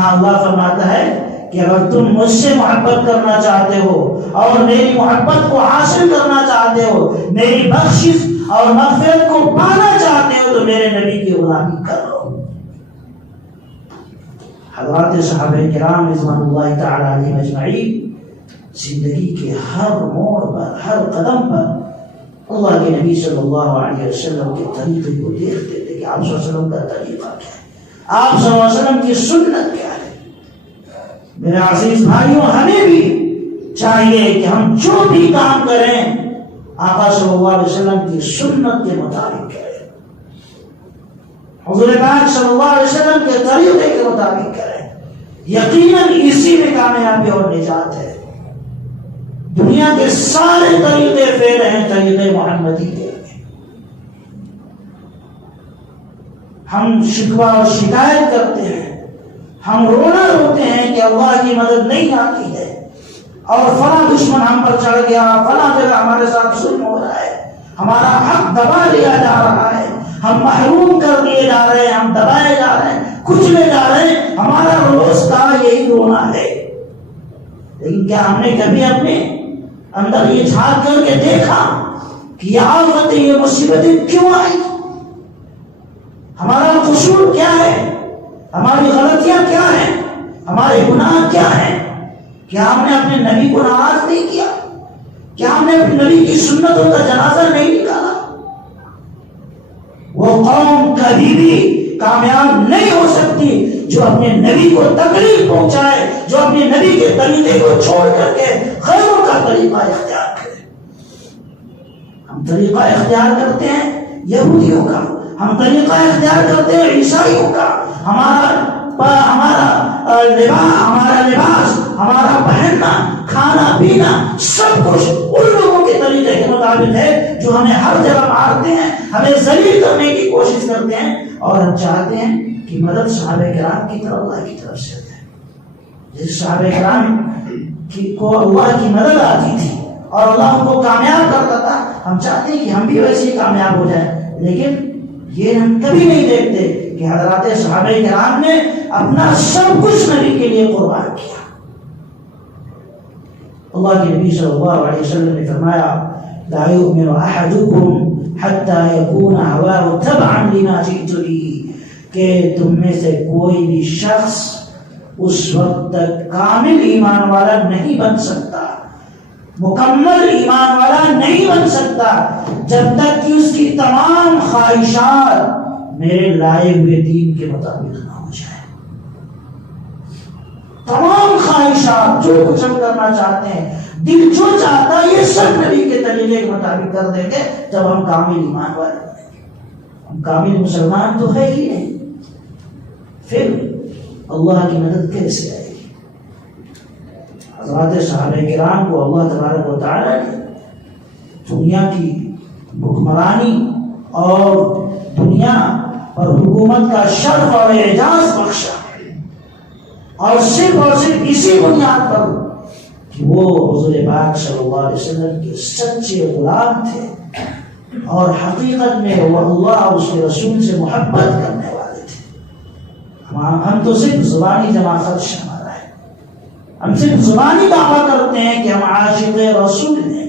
یہاں اللہ فرماتا ہے کہ اگر تم مجھ سے محبت کرنا چاہتے ہو اور میری محبت کو حاصل کرنا چاہتے ہو، میری بخشش اور مغفرت کو پانا چاہتے ہو، تو میرے نبی کی غلامی کرو۔ حضرات صحابہ کرام رضوان اللہ تعالی علیہم اجمعین زندگی کے ہر موڑ پر، ہر قدم پر اللہ کے نبی صلی اللہ علیہ وسلم کے طریقے کو دیکھتے تھے کہ آپ صلی اللہ علیہ وسلم کا طریقہ کیا ہے، آپ صلی اللہ علیہ وسلم کی سنت کیا ہے۔ میرے عزیز بھائیوں، ہمیں بھی چاہیے کہ ہم جو بھی کام کریں آقا صلی اللہ علیہ وسلم کی سنت کے مطابق کریں، حضور پاک صلی اللہ علیہ وسلم کے طریقے کے مطابق کریں۔ یقیناً اسی میں کامیابی اور نجات ہے۔ دنیا کے سارے طریقے فیل ہیں طریقے محمدی کے۔ ہم شکوہ اور شکایت کرتے ہیں، ہم رونا روتے ہیں کہ اللہ کی مدد نہیں آتی ہے، اور فلاں دشمن ہم پر چڑھ گیا، فلاں جگہ ہمارے ساتھ ظلم ہو رہا ہے، ہمارا حق دبا لیا جا رہا ہے، ہم محروم کر دیے جا رہے ہیں، ہم دبائے جا رہے ہیں، کچلے جا رہے ہیں۔ ہمارا روز کا یہی رونا ہے۔ لیکن کیا ہم نے کبھی اپنے اندر یہ جھانک کر کے دیکھا کہ یہ آفتیں، یہ مصیبتیں کیوں آئی؟ ہمارا قصور کیا ہے؟ ہماری غلطیاں کیا ہیں؟ ہمارے گناہ کیا ہیں؟ کیا ہم نے اپنے نبی کو ناراض نہیں کیا؟ کیا ہم نے اپنے نبی کی سنتوں کا جنازہ نہیں نکالا؟ وہ قوم کبھی بھی کامیاب نہیں ہو سکتی جو اپنے نبی کو تکلیف پہنچائے، جو اپنے نبی کے طریقے کو چھوڑ کر کے غیروں کا طریقہ اختیار کرے۔ ہم طریقہ اختیار کرتے ہیں یہودیوں کا، ہم طریقہ اختیار کرتے ہیں عیسائیوں کا، ہمارا لباس، ہمارا پہننا، کھانا پینا، سب کچھ ان لوگوں کے طریقے کے مطابق ہے جو ہمیں ہر جگہ مارتے ہیں، ہمیں ذلیل کرنے کی کوشش کرتے ہیں، اور ہم چاہتے ہیں کہ مدد صحابہ کرام کی طرف، اللہ کی طرف سے ہے۔ جس صحابہ کرام کو اللہ کی مدد آتی تھی اور اللہ ان کو کامیاب کرتا تھا، ہم چاہتے ہیں کہ ہم بھی ویسے ہی کامیاب ہو جائیں۔ لیکن یہ ہم کبھی نہیں دیکھتے کہ حضرات صحابہ کرام نے اپنا سب کچھ نبی کے لیے قربان کیا۔ اللہ کے نبی صلی اللہ علیہ وسلم نے فرمایا لا يؤمن احدكم حتى يكون هواه تبعا لما جئت به، کہ تم میں سے کوئی بھی شخص اس وقت تک کامل ایمان والا نہیں بن سکتا، مکمل ایمان والا نہیں بن سکتا جب تک کہ اس کی تمام خواہشات میرے لائے ہوئے دین کے مطابق نہ ہو جائے۔ تمام خواہشات، جو کچھ ہم کرنا چاہتے ہیں، دل جو چاہتا ہے، یہ سب نبی کے طریقے کے مطابق کر دیں گے جب ہم کامل ایمان والے بنیں گے۔ ہم کامل مسلمان تو ہے ہی نہیں، پھر اللہ کی مدد کیسے آئے گی؟ حضرات صحابہ کرام کو اللہ تبارک و تعالی نے دنیا کی حکمرانی اور دنیا پر حکومت کا شرف اور اعزاز بخشا، اور صرف اسی بنیاد پر کہ وہ حضور پاک صلی اللہ علیہ وسلم کے سچے غلام تھے، اور حقیقت میں وہ اللہ اور اس کے رسول سے محبت کرنے والے تھے۔ ہم تو صرف زبانی جماعت ہمارا ہے، ہم صرف زبانی دعویٰ کرتے ہیں کہ ہم عاشق رسول ہیں،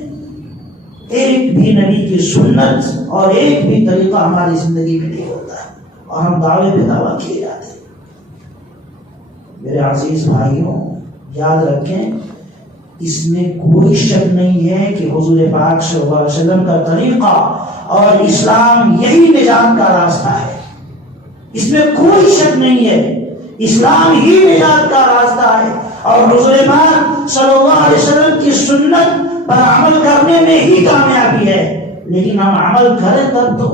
ایک بھی نبی کی سنت اور ایک بھی طریقہ ہماری زندگی میں نہیں ہوتا ہے، اور ہم دعوے پہ دعویٰ کیے جاتے ہیں۔ میرے عزیز بھائیوں، یاد رکھیں، اس میں کوئی شک نہیں ہے کہ حضور پاک صلی اللہ علیہ وسلم کا طریقہ اور اسلام یہی نجات کا راستہ ہے۔ اس میں کوئی شک نہیں ہے، اسلام ہی نجات کا راستہ ہے، اور حضور پاک صلی اللہ علیہ وسلم کی سنت پر عمل کرنے میں ہی کامیابی ہے۔ لیکن ہم عمل کریں تب تو